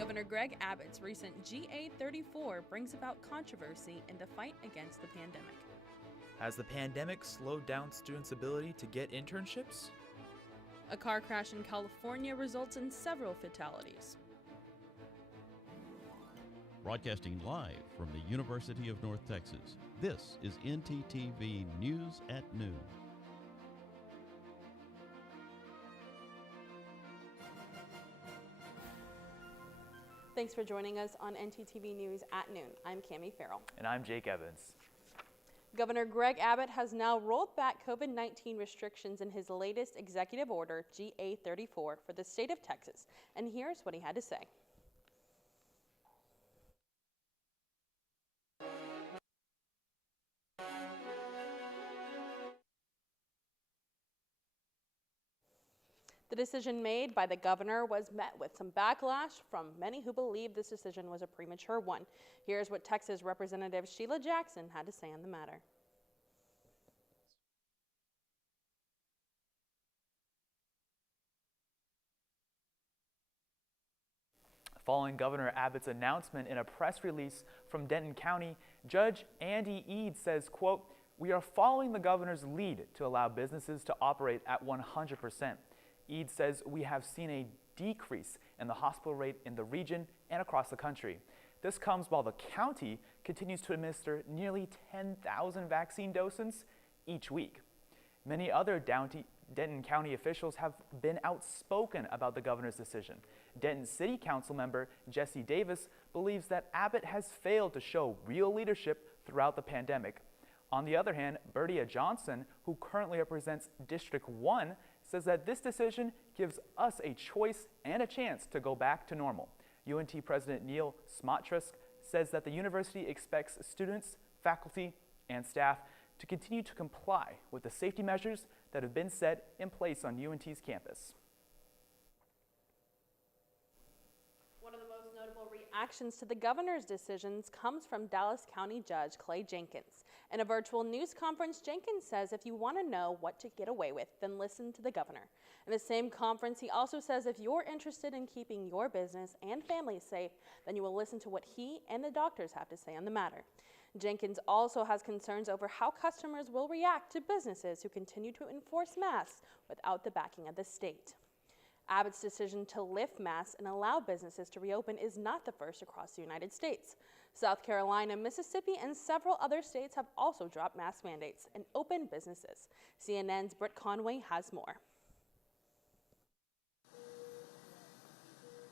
Governor Greg Abbott's recent GA34 brings about controversy in the fight against the pandemic. Has the pandemic slowed down students' ability to get internships? A car crash in California results in several fatalities. Broadcasting live from the University of North Texas, this is ntTV News at Noon. Thanks for joining us on ntTV News at Noon. I'm Cami Farrell. And I'm Jake Evans. Governor Greg Abbott has now rolled back COVID-19 restrictions in his latest executive order, GA34, for the state of Texas. And here's what he had to say. The decision made by the governor was met with some backlash from many who believe this decision was a premature one. Here's what Texas Representative Sheila Jackson had to say on the matter. Following Governor Abbott's announcement in a press release from Denton County, Judge Andy Eads says, quote, "We are following the governor's lead to allow businesses to operate at 100%. Eads says we have seen a decrease in the hospital rate in the region and across the country. This comes while the county continues to administer nearly 10,000 vaccine doses each week. Many other Denton County officials have been outspoken about the governor's decision. Denton City Council member Jesse Davis believes that Abbott has failed to show real leadership throughout the pandemic. On the other hand, Bertia Johnson, who currently represents District 1, says that this decision gives us a choice and a chance to go back to normal. UNT President Neil Smottrusk says that the university expects students, faculty, and staff to continue to comply with the safety measures that have been set in place on UNT's campus. One of the most notable reactions to the governor's decisions comes from Dallas County Judge Clay Jenkins. In a virtual news conference, Jenkins says if you want to know what to get away with, then listen to the governor. In the same conference, he also says if you're interested in keeping your business and family safe, then you will listen to what he and the doctors have to say on the matter. Jenkins also has concerns over how customers will react to businesses who continue to enforce masks without the backing of the state. Abbott's decision to lift masks and allow businesses to reopen is not the first across the United States. South Carolina, Mississippi, and several other states have also dropped mask mandates and opened businesses. CNN's Britt Conway has more.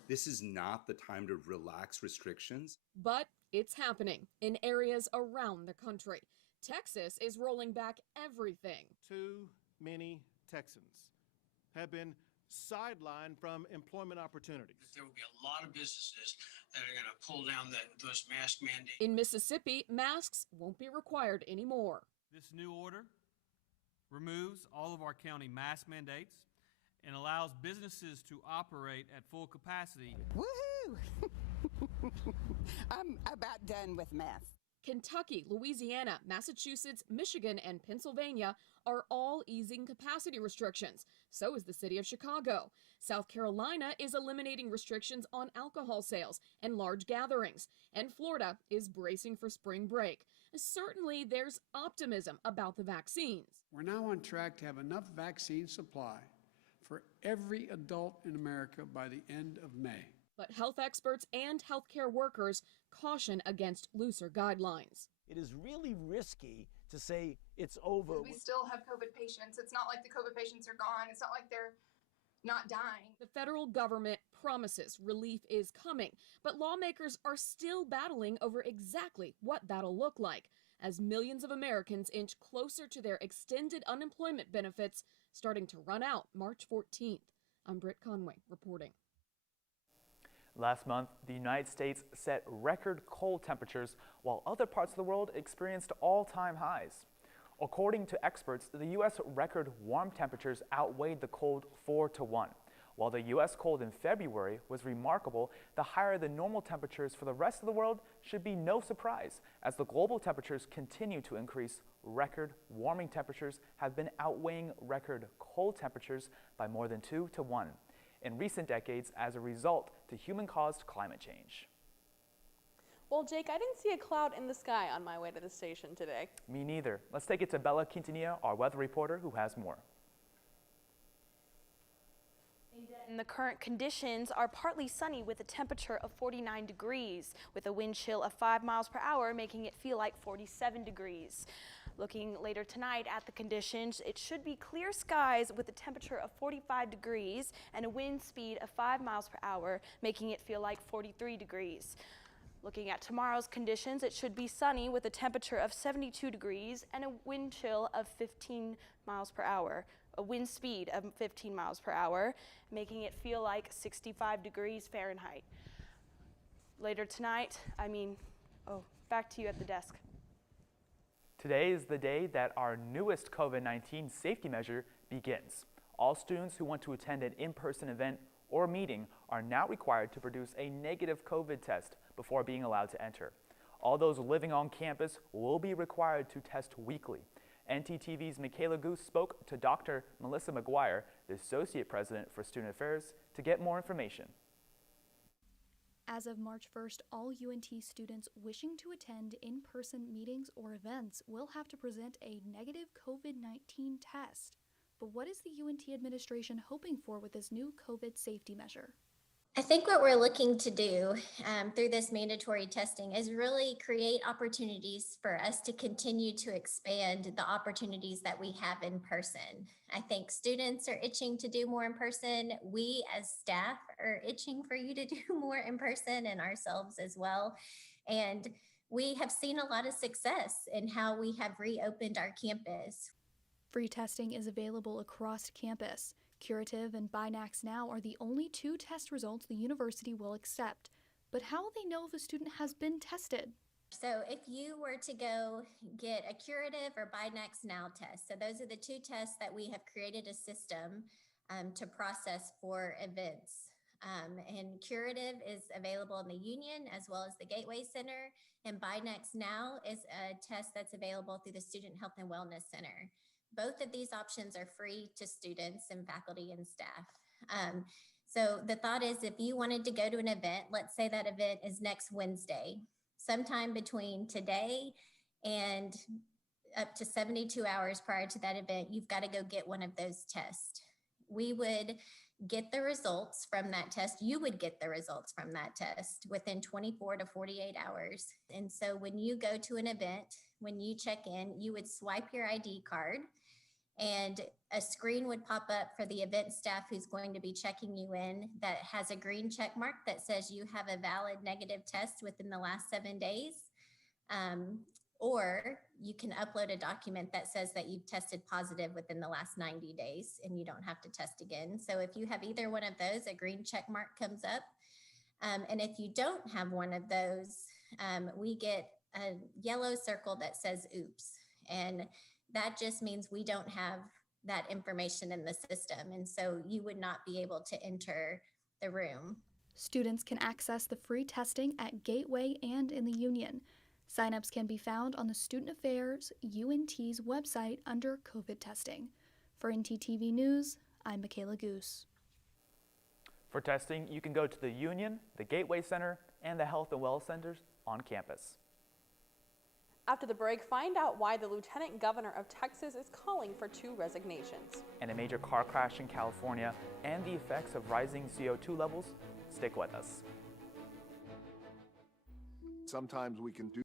This is not the time to relax restrictions. But it's happening in areas around the country. Texas is rolling back everything. Too many Texans have been sidelined from employment opportunities. There will be a lot of businesses that are going to pull down those mask mandates. In Mississippi, masks won't be required anymore. This new order removes all of our county mask mandates and allows businesses to operate at full capacity. Woohoo! I'm about done with masks. Kentucky, Louisiana, Massachusetts, Michigan, and Pennsylvania are all easing capacity restrictions. So is the city of Chicago. South Carolina is eliminating restrictions on alcohol sales and large gatherings. And Florida is bracing for spring break. Certainly, there's optimism about the vaccines. We're now on track to have enough vaccine supply for every adult in America by the end of May. But health experts and healthcare workers caution against looser guidelines. It is really risky to say it's over. We still have COVID patients. It's not like the COVID patients are gone. It's not like they're not dying. The federal government promises relief is coming, but lawmakers are still battling over exactly what that'll look like as millions of Americans inch closer to their extended unemployment benefits starting to run out March 14th. I'm Britt Conway reporting. Last month, the United States set record cold temperatures while other parts of the world experienced all-time highs. According to experts, the U.S. record warm temperatures outweighed the cold 4-1. While the U.S. cold in February was remarkable, the higher than normal temperatures for the rest of the world should be no surprise. As the global temperatures continue to increase, record warming temperatures have been outweighing record cold temperatures by more than 2-1. In recent decades, as a result, to human-caused climate change. Well, Jake, I didn't see a cloud in the sky on my way to the station today. Me neither. Let's take it to Bella Quintanilla, our weather reporter, who has more. And the current conditions are partly sunny with a temperature of 49 degrees, with a wind chill of 5 miles per hour, making it feel like 47 degrees. Looking later tonight at the conditions, it should be clear skies with a temperature of 45 degrees and a wind speed of 5 miles per hour, making it feel like 43 degrees. Looking at tomorrow's conditions, it should be sunny with a temperature of 72 degrees and a wind chill of 15 miles per hour, a wind speed of 15 miles per hour, making it feel like 65 degrees Fahrenheit. Later tonight, back to you at the desk. Today is the day that our newest COVID-19 safety measure begins. All students who want to attend an in-person event or meeting are now required to produce a negative COVID test before being allowed to enter. All those living on campus will be required to test weekly. ntTV's Michaela Goose spoke to Dr. Melissa McGuire, the Associate President for Student Affairs, to get more information. As of March 1st, all UNT students wishing to attend in-person meetings or events will have to present a negative COVID-19 test. But what is the UNT administration hoping for with this new COVID safety measure? I think what we're looking to do through this mandatory testing is really create opportunities for us to continue to expand the opportunities that we have in person. I think students are itching to do more in person. We as staff are itching for you to do more in person, and ourselves as well. And we have seen a lot of success in how we have reopened our campus. Free testing is available across campus. Curative and Binax Now are the only two test results the university will accept. But how will they know if a student has been tested? So if you were to go get a Curative or Binax Now test, so those are the two tests that we have created a system to process for events. And Curative is available in the Union as well as the Gateway Center, and Binax Now is a test that's available through the Student Health and Wellness Center. Both of these options are free to students and faculty and staff. So the thought is, if you wanted to go to an event, let's say that event is next Wednesday, sometime between today and up to 72 hours prior to that event, you've got to go get one of those tests. We would get the results from that test. You would get the results from that test within 24 to 48 hours. And so when you go to an event, when you check in, you would swipe your ID card, and a screen would pop up for the event staff who's going to be checking you in that has a green check mark that says you have a valid negative test within the last 7 days. Or you can upload a document that says that you've tested positive within the last 90 days and you don't have to test again. So if you have either one of those, a green check mark comes up. And if you don't have one of those, we get a yellow circle that says oops. And that just means we don't have that information in the system. And so you would not be able to enter the room. Students can access the free testing at Gateway and in the Union. Signups can be found on the Student Affairs UNT's website under COVID testing. For ntTV News, I'm Michaela Goose. For testing, you can go to the Union, the Gateway Center, and the Health and Wellness Centers on campus. After the break, find out why the Lieutenant Governor of Texas is calling for 2 resignations. And a major car crash in California and the effects of rising CO2 levels. Stick with us. Sometimes we can do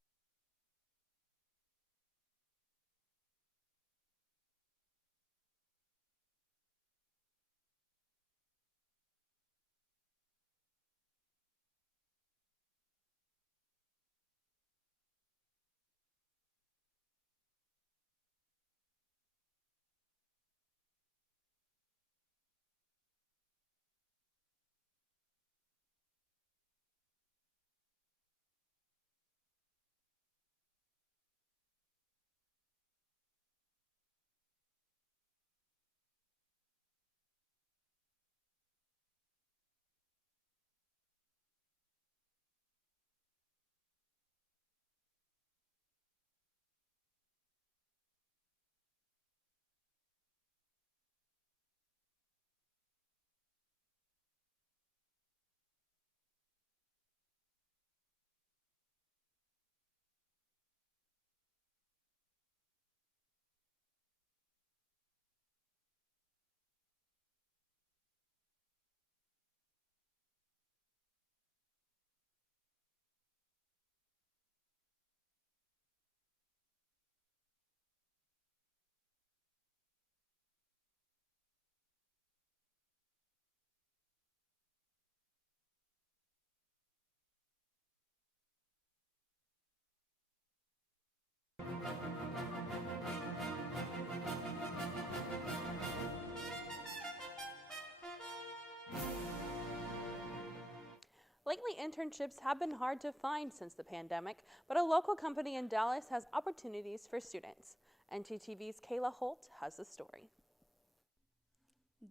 Lately, internships have been hard to find since the pandemic, but a local company in Dallas has opportunities for students. ntTV's Kayla Holt has the story.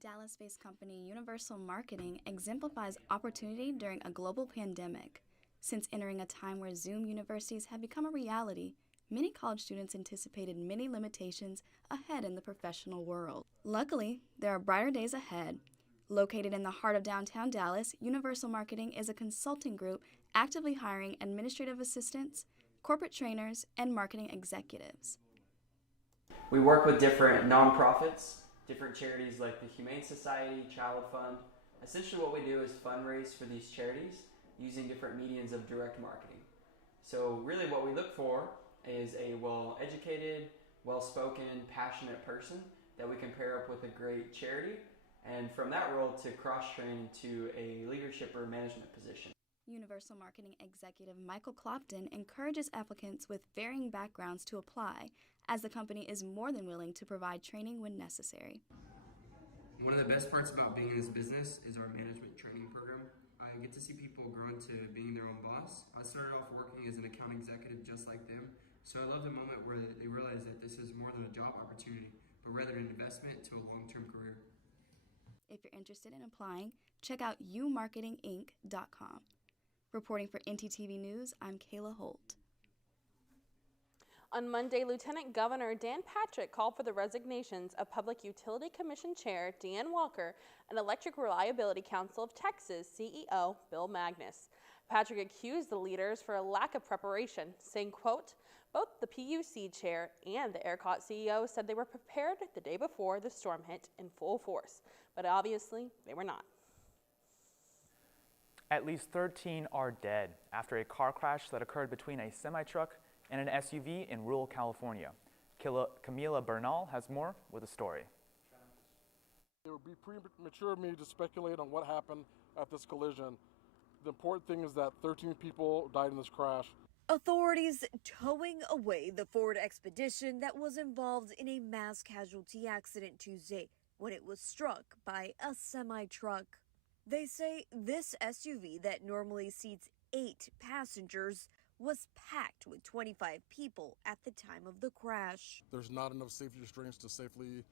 Dallas-based company Universal Marketing exemplifies opportunity during a global pandemic. Since entering a time where Zoom universities have become a reality, many college students anticipated many limitations ahead in the professional world. Luckily, there are brighter days ahead. Located in the heart of downtown Dallas, Universal Marketing is a consulting group actively hiring administrative assistants, corporate trainers, and marketing executives. We work with different nonprofits, different charities like the Humane Society, Child Fund. Essentially what we do is fundraise for these charities using different mediums of direct marketing. So really what we look for is a well-educated, well-spoken, passionate person that we can pair up with a great charity, and from that role to cross-train to a leadership or management position. Universal Marketing Executive Michael Clopton encourages applicants with varying backgrounds to apply, as the company is more than willing to provide training when necessary. One of the best parts about being in this business is our management training program. I get to see people grow into being their own boss. I started off working as an account executive just like them, so I love the moment where they realize that this is more than a job opportunity, but rather an investment to a long-term career. If you're interested in applying, check out umarketinginc.com. Reporting for ntTV News, I'm Kayla Holt. On Monday, Lieutenant Governor Dan Patrick called for the resignations of Public Utility Commission Chair Deanne Walker and Electric Reliability Council of Texas CEO Bill Magnus. Patrick accused the leaders for a lack of preparation, saying, quote, both the PUC chair and the ERCOT CEO said they were prepared the day before the storm hit in full force, but obviously they were not. At least 13 are dead after a car crash that occurred between a semi-truck and an SUV in rural California. Camila Bernal has more with a story. It would be premature of me to speculate on what happened at this collision. The important thing is that 13 people died in this crash. Authorities towing away the Ford Expedition that was involved in a mass casualty accident Tuesday when it was struck by a semi-truck. They say this SUV that normally seats 8 passengers was packed with 25 people at the time of the crash. There's not enough safety restraints to safely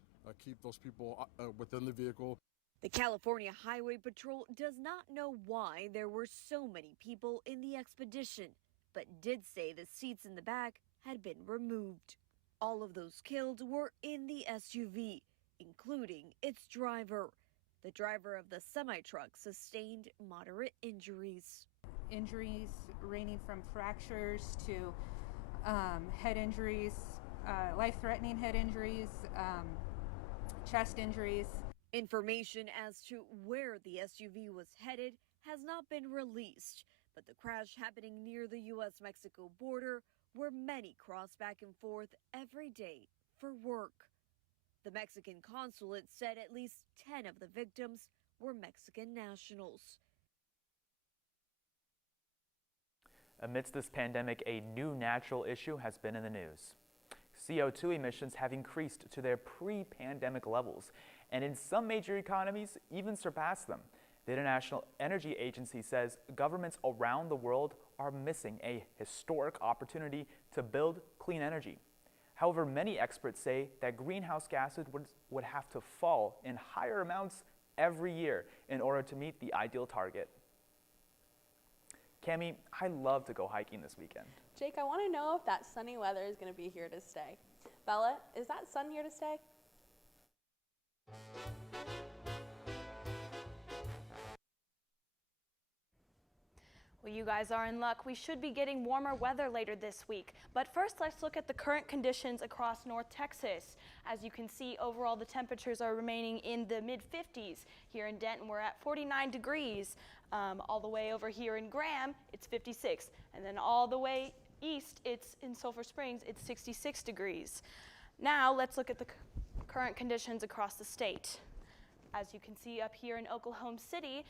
keep those people within the vehicle. The California Highway Patrol does not know why there were so many people in the Expedition, but did say the seats in the back had been removed. All of those killed were in the SUV, including its driver. The driver of the semi-truck sustained moderate injuries. Injuries ranging from fractures to head injuries, life-threatening head injuries, chest injuries. Information as to where the SUV was headed has not been released, but the crash happening near the U.S.-Mexico border where many cross back and forth every day for work. The Mexican consulate said at least 10 of the victims were Mexican nationals. Amidst this pandemic, a new natural issue has been in the news. CO2 emissions have increased to their pre-pandemic levels, and in some major economies, even surpassed them. The International Energy Agency says governments around the world are missing a historic opportunity to build clean energy. However, many experts say that greenhouse gases would have to fall in higher amounts every year in order to meet the ideal target. Cami, I love to go hiking this weekend. Jake, I want to know if that sunny weather is going to be here to stay. Bella, is that sun here to stay? Well, you guys are in luck. We should be getting warmer weather later this week. But first, let's look at the current conditions across North Texas. As you can see, overall, the temperatures are remaining in the mid-50s. Here in Denton, we're at 49 degrees. All the way over here in Graham, it's 56. And then all the way east, it's in Sulphur Springs, it's 66 degrees. Now, let's look at the current conditions across the state. As you can see up here in Oklahoma City,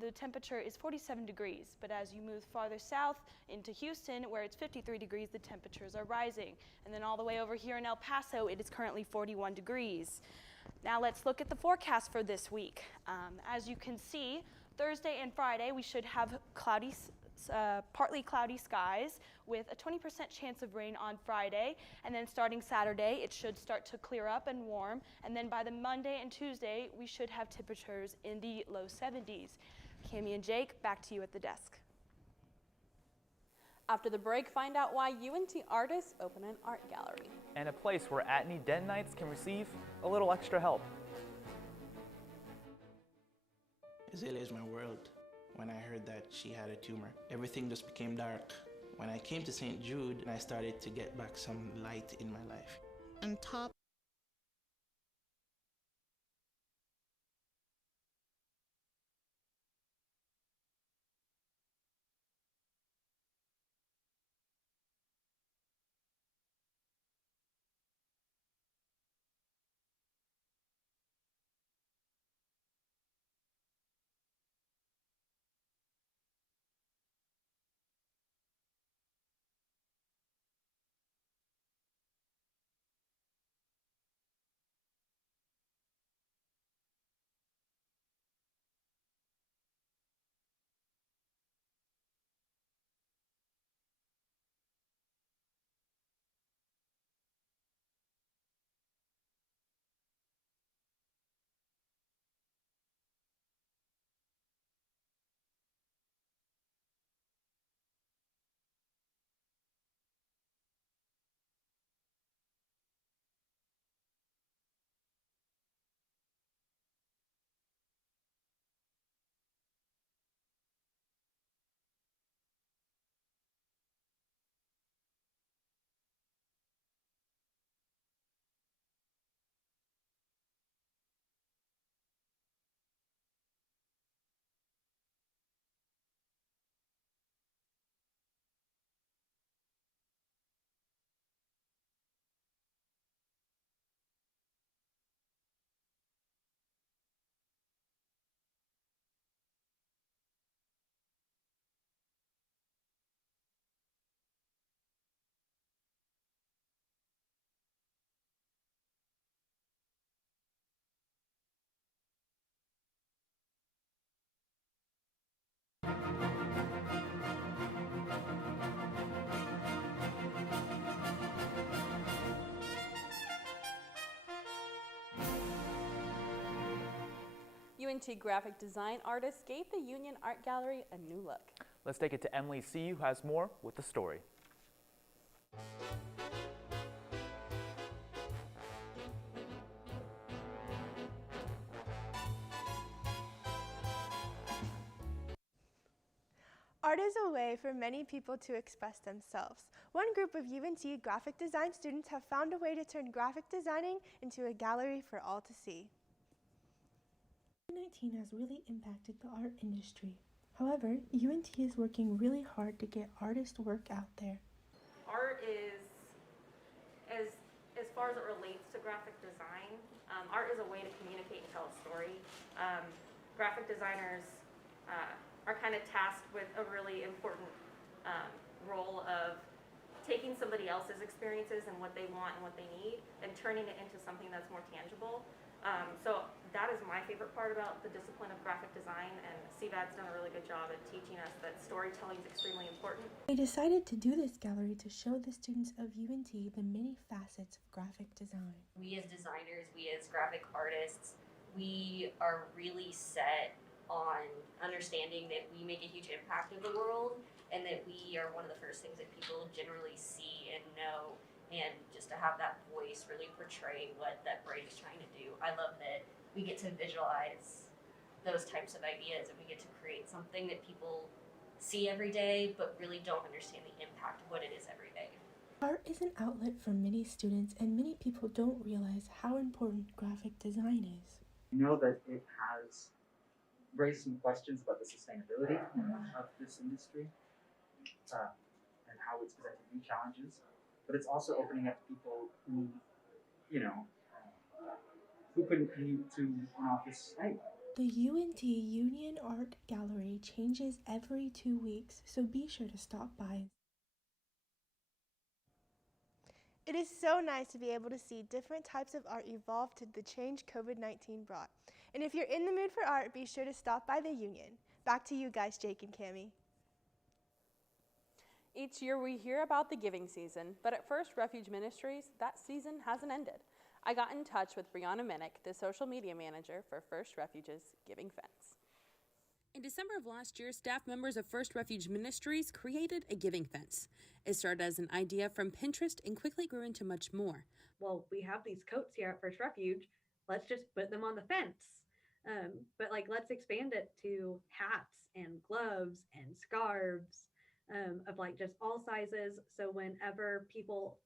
the temperature is 47 degrees. But as you move farther south into Houston, where it's 53 degrees, the temperatures are rising. And then all the way over here in El Paso, it is currently 41 degrees. Now let's look at the forecast for this week. As you can see, Thursday and Friday, we should have partly cloudy skies with a 20% chance of rain on Friday. And then starting Saturday, it should start to clear up and warm. And then by the Monday and Tuesday, we should have temperatures in the low 70s. Cammie and Jake, back to you at the desk. After the break, find out why UNT artists open an art gallery. And a place where Atney Dentonites can receive a little extra help. Azalea is my world. When I heard that she had a tumor, everything just became dark. When I came to St. Jude, I started to get back some light in my life. On top UNT graphic design artists gave the Union Art Gallery a new look. Let's take it to Emily C., who has more with the story. Art is a way for many people to express themselves. One group of UNT graphic design students have found a way to turn graphic designing into a gallery for all to see. COVID-19 has really impacted the art industry. However, UNT is working really hard to get artist work out there. Art is, as far as it relates to graphic design, art is a way to communicate and tell a story. Graphic designers are kind of tasked with a really important role of taking somebody else's experiences and what they want and what they need and turning it into something that's more tangible. So that is my favorite part about the discipline of graphic design, and CVAD's done a really good job at teaching us that storytelling is extremely important. We decided to do this gallery to show the students of UNT the many facets of graphic design. We as designers, we as graphic artists, we are really set on understanding that we make a huge impact in the world and that we are one of the first things that people generally see and know, and just to have that voice really portray what that brand is trying to do. I love that we get to visualize those types of ideas and we get to create something that people see every day but really don't understand the impact of what it is every day. Art is an outlet for many students, and many people don't realize how important graphic design is. I know that it has raised some questions about the sustainability of this industry and how it's presenting new challenges, but it's also opening up people who, who couldn't commute to an office anyway. The UNT Union Art Gallery changes every 2 weeks, so be sure to stop by. It is so nice to be able to see different types of art evolve to the change COVID-19 brought. And if you're in the mood for art, be sure to stop by the Union. Back to you guys, Jake and Cammie. Each year we hear about the giving season, but at First Refuge Ministries, that season hasn't ended. I got in touch with Brianna Minnick, the social media manager for First Refuge's Giving Fence. In December of last year, staff members of First Refuge Ministries created a giving fence. It started as an idea from Pinterest and quickly grew into much more. Well, we have these coats here at First Refuge. Let's just put them on the fence. But let's expand it to hats and gloves and scarves of just all sizes. So whenever people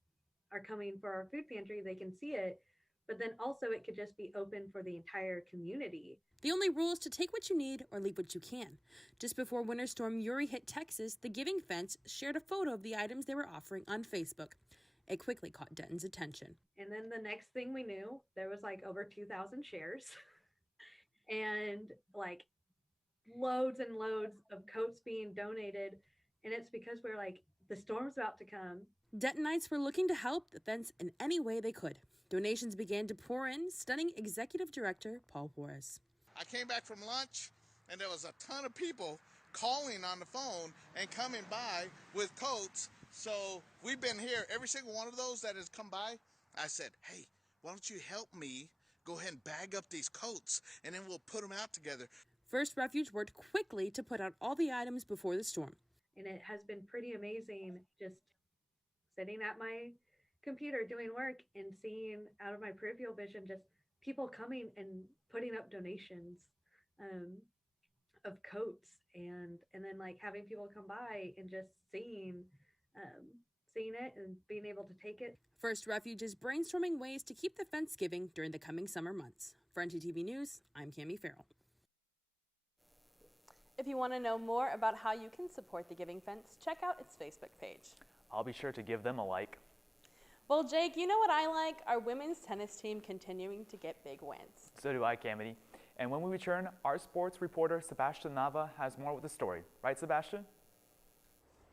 are coming for our food pantry, they can see it. But then also it could just be open for the entire community. The only rule is to take what you need or leave what you can. Just before Winter Storm Uri hit Texas, the Giving Fence shared a photo of the items they were offering on Facebook. It quickly caught Denton's attention. And then the next thing we knew, there was over 2,000 shares and loads and loads of coats being donated. And it's because we're the storm's about to come. Dentonites were looking to help the fence in any way they could. Donations began to pour in, stunning Executive Director Paul Juarez. I came back from lunch, and there was a ton of people calling on the phone and coming by with coats. So we've been here, every single one of those that has come by. I said, hey, why don't you help me go ahead and bag up these coats, and then we'll put them out together. First Refuge worked quickly to put out all the items before the storm. And it has been pretty amazing just sitting at my computer doing work and seeing out of my peripheral vision just people coming and putting up donations of coats and then having people come by and just seeing it and being able to take it. First Refuge is brainstorming ways to keep the fence giving during the coming summer months. For ntTV News, I'm Cammie Farrell. If you want to know more about how you can support the Giving Fence, check out its Facebook page. I'll be sure to give them a like. Well, Jake, you know what I like? Our women's tennis team continuing to get big wins. So do I, Cammie. And when we return, our sports reporter Sebastian Nava has more with the story. Right, Sebastian?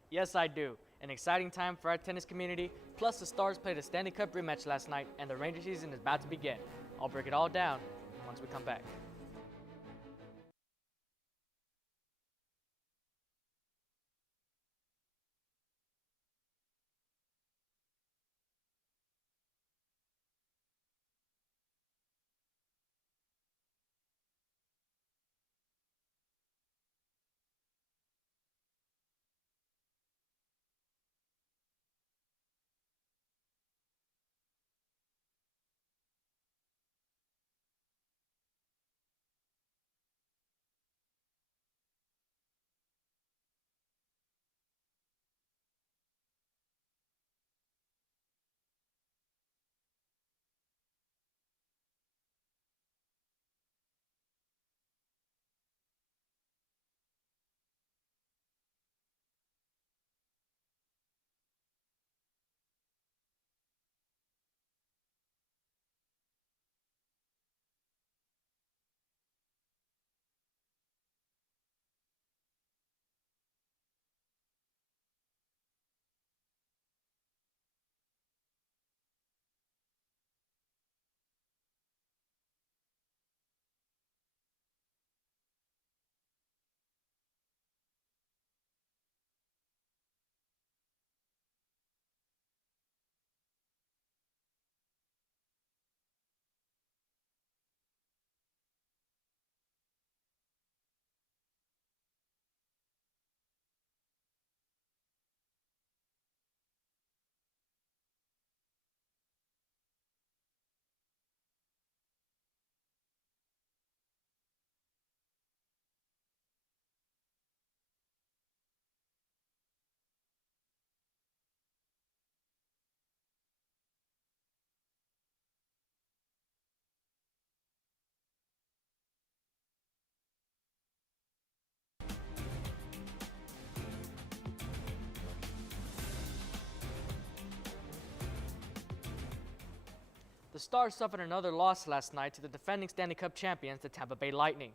Yes, I do. An exciting time for our tennis community. Plus, the Stars played a Stanley Cup rematch last night, and the Ranger season is about to begin. I'll break it all down once we come back. The Stars suffered another loss last night to the defending Stanley Cup champions, the Tampa Bay Lightning.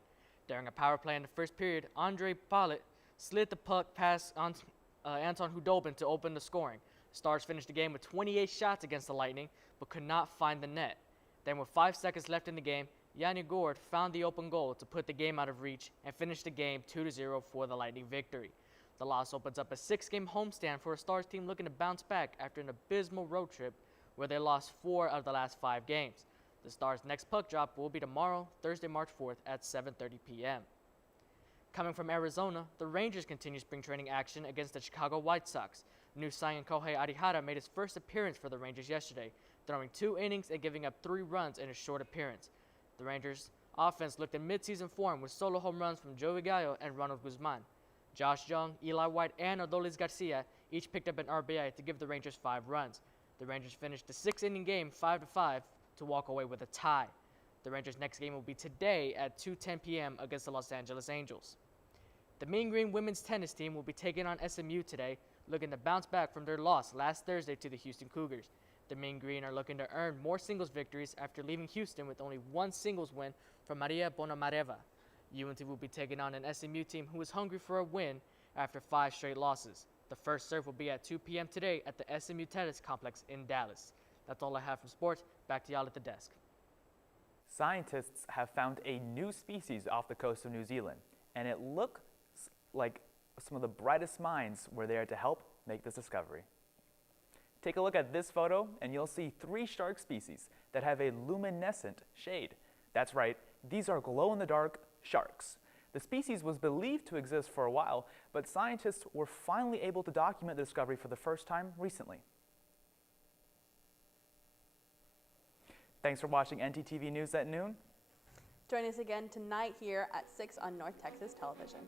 During a power play in the first period, Andre Palat slid the puck past Anton Hudobin to open the scoring. The Stars finished the game with 28 shots against the Lightning, but could not find the net. Then with 5 seconds left in the game, Yanni Gourde found the open goal to put the game out of reach and finish the game 2-0 for the Lightning victory. The loss opens up a 6-game homestand for a Stars team looking to bounce back after an abysmal road trip where they lost 4 out of the last 5 games. The Stars' next puck drop will be tomorrow, Thursday, March 4th at 7:30 p.m. Coming from Arizona, the Rangers continue spring training action against the Chicago White Sox. New signing Kohei Arihara made his first appearance for the Rangers yesterday, throwing 2 innings and giving up 3 runs in a short appearance. The Rangers' offense looked in midseason form with solo home runs from Joey Gallo and Ronald Guzman. Josh Jung, Eli White, and Adolis Garcia each picked up an RBI to give the Rangers 5 runs. The Rangers finished the 6-inning game 5-5 to walk away with a tie. The Rangers' next game will be today at 2:10 p.m. against the Los Angeles Angels. The Mean Green women's tennis team will be taking on SMU today, looking to bounce back from their loss last Thursday to the Houston Cougars. The Mean Green are looking to earn more singles victories after leaving Houston with only 1 singles win from Maria Bonomareva. UNT will be taking on an SMU team who is hungry for a win after 5 straight losses. The first serve will be at 2 p.m. today at the SMU Tennis Complex in Dallas. That's all I have from sports. Back to y'all at the desk. Scientists have found a new species off the coast of New Zealand, and it looks like some of the brightest minds were there to help make this discovery. Take a look at this photo and you'll see 3 shark species that have a luminescent shade. That's right, these are glow-in-the-dark sharks. The species was believed to exist for a while, but scientists were finally able to document the discovery for the first time recently. Thanks for watching ntTV News at noon. Join us again tonight here at 6 on North Texas Television.